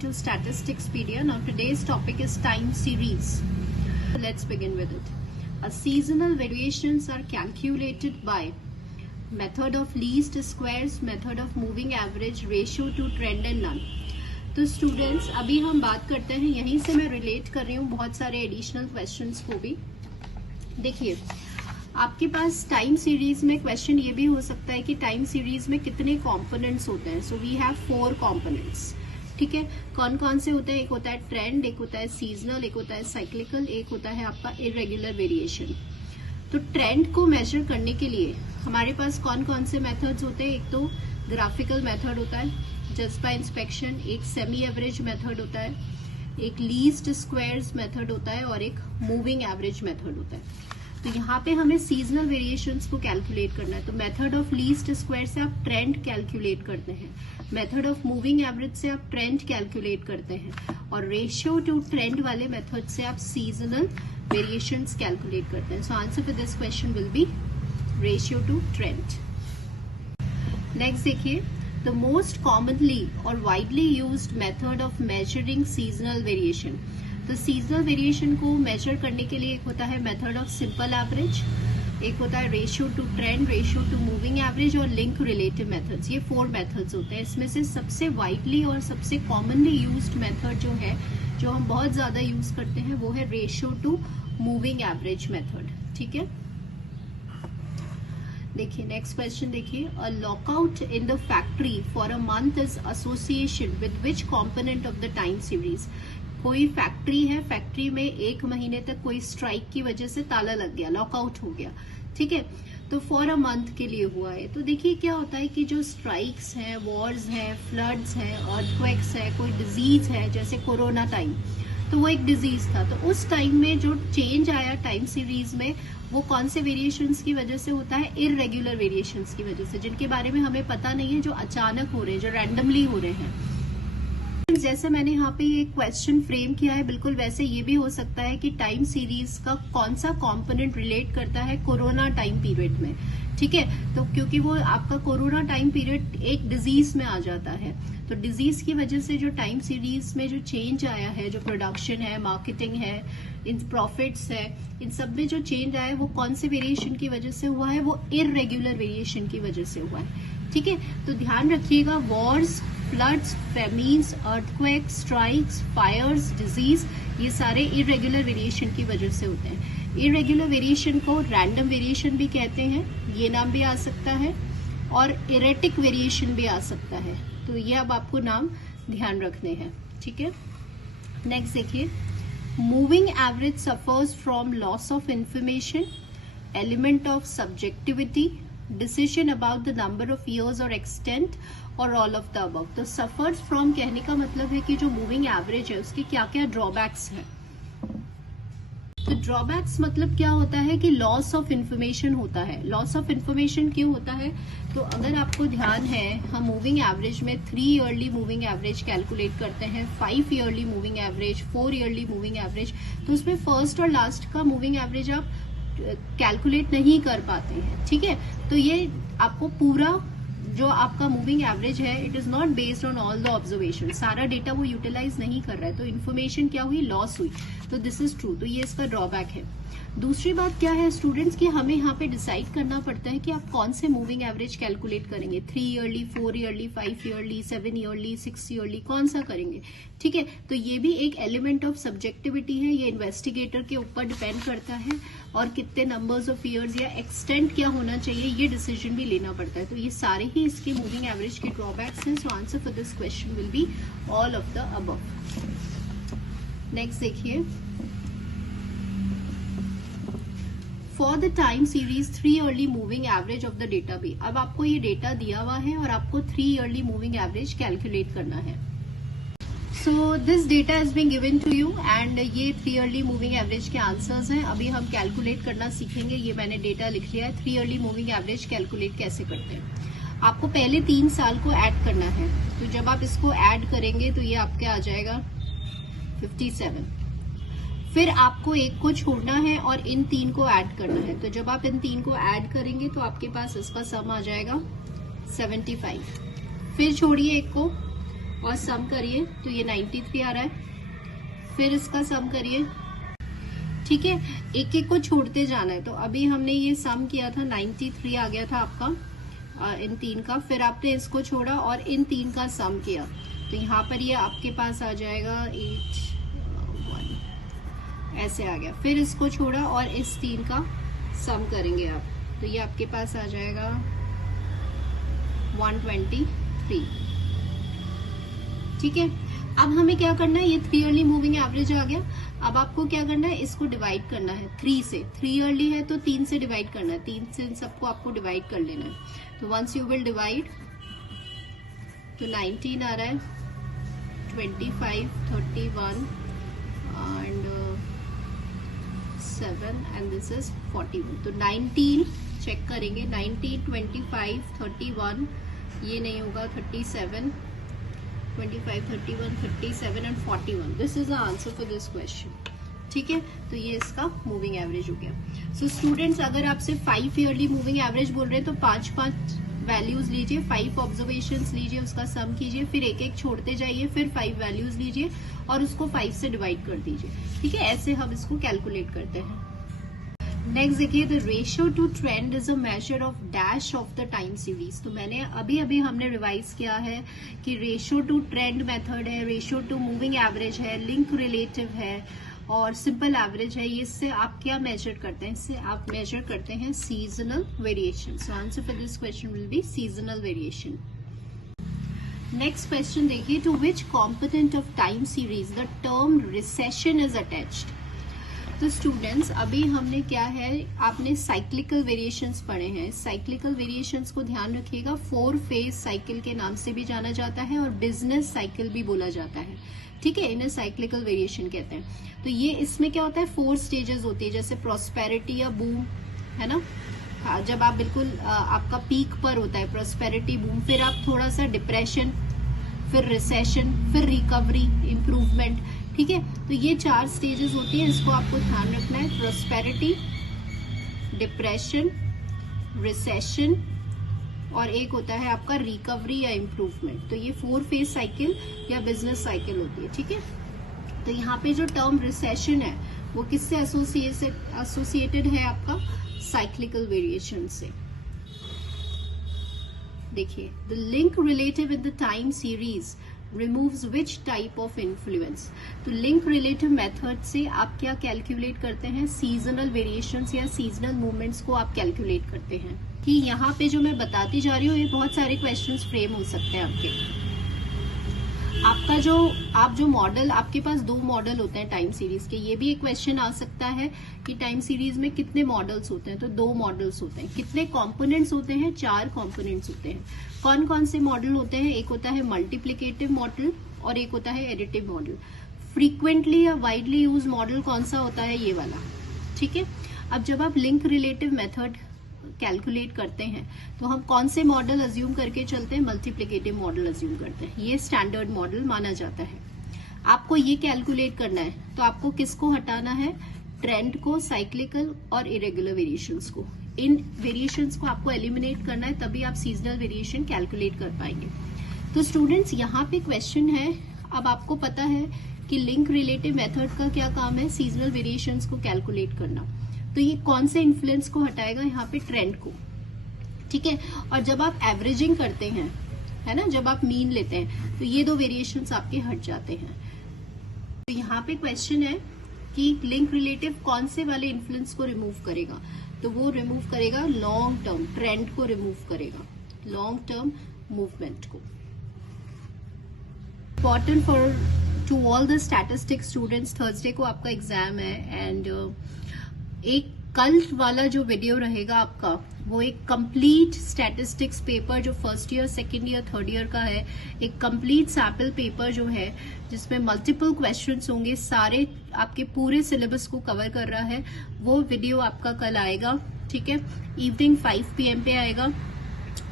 to Statisticspedia. Now today's topic is time series. Let's begin with it. Seasonal variations are calculated by method of least squares, method of moving average, ratio to trend and none. तो students अभी हम बात करते हैं, यहीं से मैं relate कर रही हूँ बहुत सारे एडिशनल क्वेश्चंस को भी. देखिए आपके पास टाइम सीरीज में क्वेश्चन ये भी हो सकता है कि टाइम सीरीज में कितने कंपोनेंट्स होते हैं. So we have 4 components. ठीक है, कौन कौन से होते हैं? एक होता है ट्रेंड, एक होता है सीजनल, एक होता है साइक्लिकल, एक होता है आपका इरेगुलर वेरिएशन. तो ट्रेंड को मेजर करने के लिए हमारे पास कौन कौन से मेथड्स होते हैं? एक तो ग्राफिकल मेथड होता है जस्ट बाय इंस्पेक्शन, एक सेमी एवरेज मेथड होता है, एक लीस्ट स्क्वायर्स मेथड होता है और एक मूविंग एवरेज मेथड होता है. तो यहाँ पे हमें सीजनल वेरिएशंस को कैलकुलेट करना है. तो मेथड ऑफ लीस्ट स्क्वायर से आप ट्रेंड कैलकुलेट करते हैं, मेथड ऑफ मूविंग एवरेज से आप ट्रेंड कैलकुलेट करते हैं, और रेशियो टू ट्रेंड वाले मेथड से आप सीजनल वेरिएशंस कैलकुलेट करते हैं. So answer for this question will B ratio to trend. Next देखिए, द मोस्ट कॉमनली और widely used method of measuring seasonal variation. तो सीजनल वेरिएशन को मेजर करने के लिए एक होता है मेथड ऑफ सिंपल एवरेज, एक होता है ratio to trend, ratio to moving average और लिंक रिलेटिव मेथड्स. ये 4 मेथड्स होते हैं. इसमें से सबसे वाइडली और सबसे कॉमनली यूज्ड मेथड जो है, जो हम बहुत ज्यादा यूज करते हैं, वो है ratio to moving average method. ठीक है, देखिए नेक्स्ट क्वेश्चन देखिए. A lockout in the factory for a month is association with which component of the time series. कोई फैक्ट्री है, फैक्ट्री में 1 महीने तक कोई स्ट्राइक की वजह से ताला लग गया, लॉकआउट हो गया. ठीक है, तो फॉर अ मंथ के लिए हुआ है. तो देखिए क्या होता है कि जो स्ट्राइक्स हैं, वॉर्स हैं, फ्लड्स हैं, अर्थक्वेक्स है, कोई डिजीज है जैसे कोरोना टाइम, तो वो एक डिजीज था. तो उस टाइम में जो चेंज आया टाइम सीरीज में, वो कौन से वेरिएशंस की वजह से होता है? इररेगुलर वेरिएशंस की वजह से, जिनके बारे में हमें पता नहीं है, जो अचानक हो रहे हैं, जो रैंडमली हो रहे हैं. जैसे मैंने यहाँ पे ये क्वेश्चन फ्रेम किया है, बिल्कुल वैसे ये भी हो सकता है कि टाइम सीरीज का कौन सा कंपोनेंट रिलेट करता है कोरोना टाइम पीरियड में. ठीक है, तो क्योंकि वो आपका कोरोना टाइम पीरियड एक डिजीज में आ जाता है, तो डिजीज की वजह से जो टाइम सीरीज में जो चेंज आया है, जो प्रोडक्शन है, मार्केटिंग है, इन प्रॉफिट्स है, इन सब में जो चेंज आया है, वो कौन से वेरिएशन की वजह से हुआ है? वो इररेगुलर वेरिएशन की वजह से हुआ है. ठीक है, तो ध्यान रखिएगा, wars, floods, famines, earthquake, strikes, fires, disease, ये सारे इरेगुलर वेरिएशन की वजह से होते हैं. इरेगुलर वेरिएशन को रैंडम वेरिएशन भी कहते हैं, ये नाम भी आ सकता है, और इरेटिक वेरिएशन भी आ सकता है. तो ये अब आपको नाम ध्यान रखने हैं. ठीक है, नेक्स्ट देखिए. Moving average suffers from loss of information, element of subjectivity, decision about the number of years और एक्सटेंट, और ऑल ऑफ द अबव. तो सफर्स फ्रॉम कहने का मतलब है कि जो मूविंग एवरेज है उसके क्या क्या ड्रॉबैक्स हैं. तो ड्रॉबैक्स मतलब क्या होता है कि लॉस ऑफ इंफॉर्मेशन होता है. लॉस ऑफ इंफॉर्मेशन क्यों होता है? तो अगर आपको ध्यान है, हम मूविंग एवरेज में 3 ईयरली मूविंग एवरेज कैलकुलेट करते हैं, 5 yearly moving average, 4 yearly moving average. तो उसमें फर्स्ट और लास्ट का मूविंग एवरेज आप कैलकुलेट नहीं कर पाते हैं. ठीक है, तो ये आपको पूरा जो आपका मूविंग एवरेज है, it is not based on all the observation. सारा डेटा वो यूटिलाइज नहीं कर रहा है, तो इन्फॉर्मेशन क्या हुई? लॉस हुई. तो दिस इज ट्रू. तो ये इसका ड्रॉबैक है. दूसरी बात क्या है स्टूडेंट्स, कि हमें यहाँ पे डिसाइड करना पड़ता है कि आप कौन से मूविंग एवरेज कैलकुलेट करेंगे. 3 yearly, 4 yearly, 5 yearly, 7 yearly, 6 yearly, कौन सा करेंगे. ठीक है, तो ये भी एक एलिमेंट ऑफ सब्जेक्टिविटी है. ये इन्वेस्टिगेटर के ऊपर डिपेंड करता है, और कितने नंबर्स ऑफ ईयर्स या एक्सटेंट क्या होना चाहिए, ये डिसीजन भी लेना पड़ता है. तो ये सारे ही इसके मूविंग एवरेज के ड्रॉबैक्स हैं. So answer for this question will be all of the above. Next देखिए. For the time series 3 yearly moving average of the data भी. अब आपको ये डेटा दिया हुआ है और आपको 3 ईयरली मूविंग एवरेज कैलकुलेट करना है. So this data is being given to you, and ये 3 ईयरली मूविंग एवरेज के आंसर्स हैं. अभी हम कैलकुलेट करना सीखेंगे. ये मैंने डेटा लिख लिया है. 3 ईयरली मूविंग एवरेज कैलकुलेट कैसे करते हैं? आपको पहले 3 साल को ऐड करना है. तो जब आप इसको ऐड करेंगे तो ये आपके आ जाएगा 57. फिर आपको एक को छोड़ना है और इन 3 को ऐड करना है. तो जब आप इन 3 को ऐड करेंगे तो आपके पास इसका सम आ जाएगा 75. फिर छोड़िए एक को, और सम करिए तो ये 93 आ रहा है। फिर इसका सम करिए, ठीक है, एक एक को छोड़ते जाना है। तो अभी हमने ये सम किया था, 93 आ गया था आपका इन तीन का। फिर आपने इसको छोड़ा और इन तीन का सम किया, तो यहाँ पर ये आपके पास आ जाएगा 8 1 ऐसे आ गया। फिर इसको छोड़ा और इस तीन का सम करेंगे आप, तो ये आपके पास आ जाएगा 123, ठीक है। अब हमें क्या करना है, ये 3 ईयरली मूविंग एवरेज आ गया। अब आपको क्या करना है, इसको डिवाइड करना है 3 से। 3 ईयरली है तो 3 से डिवाइड करना है, 3 से इन सबको आपको डिवाइड कर लेना है। तो वंस यू विल डिवाइड तो 19 आ रहा है, 25, 31 एंड 7 एंड दिस इज 41। तो 19 चेक करेंगे, 19, 25, 31, ये नहीं होगा, 37, 25, 31, 37 and 41। This is the answer for this question, ठीक है। तो ये इसका मूविंग एवरेज हो गया। सो स्टूडेंट्स, अगर आपसे 5 ईयरली मूविंग एवरेज बोल रहे हैं तो 5 वैल्यूज लीजिए, 5 ऑब्जर्वेशंस लीजिए, उसका सम कीजिए, फिर एक एक छोड़ते जाइए, फिर 5 वैल्यूज लीजिए और उसको 5 से डिवाइड कर दीजिए, ठीक है। ऐसे हम इसको कैलकुलेट करते हैं। नेक्स्ट देखिए, the ratio to trend is a measure of dash of the time series. तो मैंने अभी हमने रिवाइज किया है कि रेशियो टू ट्रेंड मेथड है, रेशियो टू मूविंग एवरेज है, लिंक रिलेटिव है और सिंपल एवरेज है। ये इससे आप क्या मेजर करते हैं, इससे आप मेजर करते हैं seasonal variation. So answer for this question will be seasonal variation. Next question देखिए, to which component of time series the term recession is attached. तो स्टूडेंट्स, अभी हमने क्या है, आपने साइक्लिकल वेरिएशंस पढ़े हैं। साइक्लिकल वेरिएशंस को ध्यान रखिएगा, 4 फेज साइकिल के नाम से भी जाना जाता है और बिजनेस साइकिल भी बोला जाता है, ठीक है। इन्हें साइक्लिकल वेरिएशन कहते हैं। तो ये इसमें क्या होता है, 4 स्टेजेस होती है, जैसे प्रॉस्पेरिटी या बूम, है ना। जब आप बिल्कुल आपका पीक पर होता है प्रॉस्पेरिटी बूम, फिर आप थोड़ा सा डिप्रेशन, फिर रिसेशन, फिर रिकवरी, इम्प्रूवमेंट, ठीक है। तो ये 4 स्टेजेस होती हैं, इसको आपको ध्यान रखना है। प्रॉस्पेरिटी, डिप्रेशन, रिसेशन और एक होता है आपका रिकवरी या इम्प्रूवमेंट। तो ये 4 फेज साइकिल या बिजनेस साइकिल होती है, ठीक है। तो यहाँ पे जो टर्म रिसेशन है वो किससे एसोसिएटेड है, आपका साइक्लिकल वेरिएशन से। देखिए, the link relative in the time series removes which type of influence. तो लिंक रिलेटिव मेथड से आप क्या कैलकुलेट करते हैं, सीजनल वेरिएशंस या सीजनल मूवमेंट्स को आप कैलकुलेट करते हैं। कि यहाँ पे जो मैं बताती जा रही हूँ, ये बहुत सारे क्वेश्चंस फ्रेम हो सकते हैं आपके। आपका जो मॉडल, आपके पास 2 मॉडल होते हैं टाइम सीरीज के। ये भी एक क्वेश्चन आ सकता है कि टाइम सीरीज में कितने मॉडल्स होते हैं, तो 2 मॉडल्स होते हैं। कितने कंपोनेंट्स होते हैं, 4 कंपोनेंट्स होते हैं। कौन कौन से मॉडल होते हैं, एक होता है मल्टीप्लिकेटिव मॉडल और एक होता है एडिटिव मॉडल। फ्रीक्वेंटली या वाइडली यूज मॉडल कौन सा होता है, ये वाला, ठीक है। अब जब आप लिंक रिलेटिव मेथड कैलकुलेट करते हैं तो हम कौन से मॉडल अज्यूम करके चलते हैं, मल्टीप्लिकेटिव मॉडल अज्यूम करते हैं। ये स्टैंडर्ड मॉडल माना जाता है। आपको ये कैलकुलेट करना है तो आपको किसको हटाना है, ट्रेंड को, साइक्लिकल और इरेगुलर वेरिएशंस को। इन वेरिएशंस को आपको एलिमिनेट करना है, तभी आप सीजनल वेरिएशन कैलकुलेट कर पाएंगे। तो स्टूडेंट्स, यहाँ पे क्वेश्चन है, अब आपको पता है कि लिंक रिलेटिव मेथड का क्या काम है, सीजनल वेरिएशंस को कैलकुलेट करना। तो ये कौन से इन्फ्लुएंस को हटाएगा, यहाँ पे ट्रेंड को, ठीक है। और जब आप एवरेजिंग करते हैं, है ना, जब आप मीन लेते हैं, तो ये 2 वेरिएशंस आपके हट जाते हैं। तो यहाँ पे क्वेश्चन है कि लिंक रिलेटिव कौन से वाले इन्फ्लुएंस को रिमूव करेगा, तो वो रिमूव करेगा लॉन्ग टर्म, ट्रेंड को रिमूव करेगा, लॉन्ग टर्म मूवमेंट को। Important for to all the statistics students, Thursday को आपका एग्जाम है एंड एक कल वाला जो वीडियो रहेगा आपका, वो एक कंप्लीट स्टैटिस्टिक्स पेपर जो first year, second year, third year का है, एक कंप्लीट सैंपल पेपर जो है जिसमें मल्टीपल क्वेश्चंस होंगे, सारे आपके पूरे सिलेबस को कवर कर रहा है, वो वीडियो आपका कल आएगा, ठीक है। इवनिंग 5 PM पे आएगा।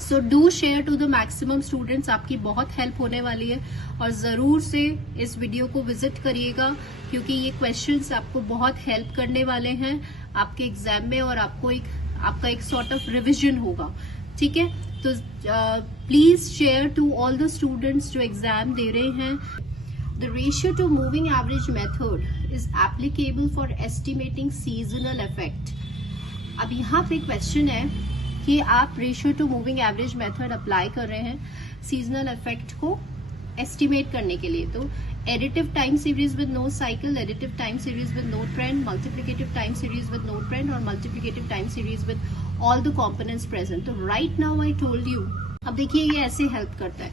So do share to the maximum students, आपकी बहुत हेल्प होने वाली है और जरूर से इस वीडियो को विजिट करिएगा क्योंकि ये क्वेश्चंस आपको बहुत हेल्प करने वाले हैं आपके एग्जाम में और आपका एक सॉर्ट ऑफ रिविजन होगा, ठीक है। तो please share to all the students जो एग्जाम दे रहे हैं. The ratio to moving average method is applicable for estimating seasonal effect. अब यहाँ पे क्वेश्चन है कि आप ratio to moving average method apply कर रहे हैं सीजनल इफेक्ट को एस्टिमेट करने के लिए. तो additive time series with no cycle, additive time series with no trend, multiplicative time series with no trend और multiplicative time series with all the components present. तो right now I told you. अब देखिए ये ऐसे help करता है.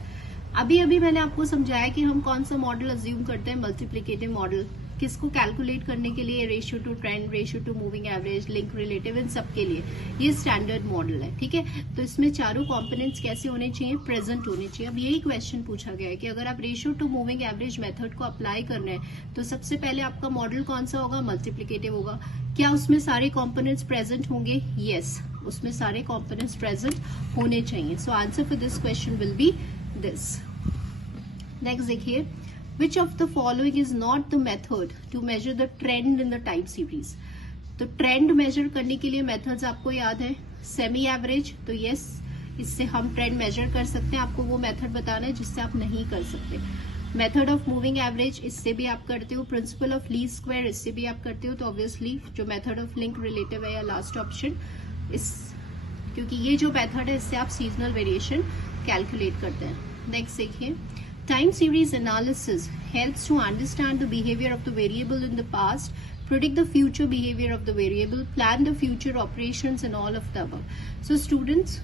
अभी मैंने आपको समझाया कि हम कौन सा मॉडल अज्यूम करते हैं, मल्टीप्लिकेटिव मॉडल. किसको कैलकुलेट करने के लिए? Ratio to trend, ratio to moving average, link relative, इन सब के लिए ये स्टैंडर्ड मॉडल है. ठीक है, तो इसमें चारों कंपोनेंट्स कैसे होने चाहिए? प्रेजेंट होने चाहिए. अब यही क्वेश्चन पूछा गया है कि अगर आप ratio to moving average method को अप्लाई कर रहे हैं तो सबसे पहले आपका मॉडल कौन सा होगा? मल्टीप्लिकेटिव होगा. क्या उसमें सारे कंपोनेंट्स प्रेजेंट होंगे? यस, उसमें सारे कंपोनेंट्स प्रेजेंट होने चाहिए. सो answer for this question will B this. Next देखिए, which of the following is not the method to measure the trend in the time series? तो ट्रेंड मेजर करने के लिए मेथड्स आपको याद है. सेमी एवरेज, तो यस, इससे हम ट्रेंड मेजर कर सकते हैं. आपको वो मेथड बताना है जिससे आप नहीं कर सकते. मेथड ऑफ मूविंग एवरेज, इससे भी आप करते हो. प्रिंसिपल ऑफ लीस्ट स्क्वायर, इससे भी आप करते हो. तो ऑब्वियसली जो मेथड ऑफ लिंक रिलेटिव है या लास्ट ऑप्शन, इस क्योंकि ये जो मेथड है इससे आप सीजनल वेरिएशन कैलकुलेट करते हैं. नेक्स्ट देखिए, time series analysis helps to understand the behavior of the variable in the past, predict the future behavior of the variable, plan the future operations and all of the above. So students,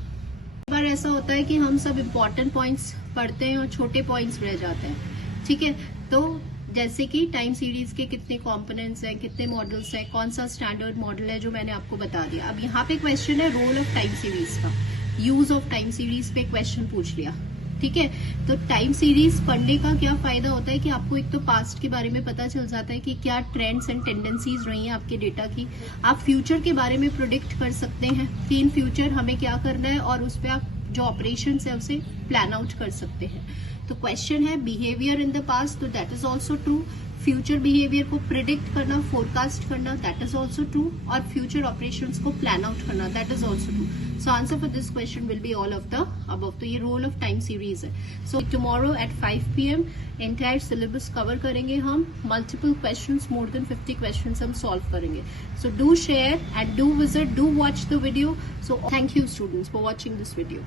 बार ऐसा होता है कि हम सब important points पढ़ते हैं और छोटे points रह जाते हैं. ठीक है, तो जैसे कि टाइम सीरीज के कितने कंपोनेंट्स हैं, कितने मॉडल्स हैं, कौन सा स्टैंडर्ड मॉडल है जो मैंने आपको बता दिया. अब यहाँ पे क्वेश्चन है रोल ऑफ टाइम सीरीज का, यूज ऑफ टाइम सीरीज पे क्वेश्चन पूछ लिया. ठीक है, तो टाइम सीरीज पढ़ने का क्या फायदा होता है कि आपको एक तो पास्ट के बारे में पता चल जाता है कि क्या ट्रेंड्स एंड टेंडेंसीज रही हैं आपके डेटा की. आप फ्यूचर के बारे में प्रोडिक्ट कर सकते हैं कि इन फ्यूचर हमें क्या करना है और उस पर आप जो ऑपरेशन है उसे प्लान आउट कर सकते हैं. तो क्वेश्चन है बिहेवियर इन द पास्ट, तो that is also true. Future behaviour को प्रिडिक्ट करना, फोरकास्ट करना, दैट इज ऑल्सो ट्रू. और फ्यूचर ऑपरेशंस को प्लान आउट करना, that is also true. So answer for this question will be all of the above. तो ये role of time series है. So tomorrow at 5 PM entire syllabus cover करेंगे हम. Multiple questions, more than 50 questions हम solve करेंगे. सो do share and do visit, do watch the video. So thank you students for watching this video.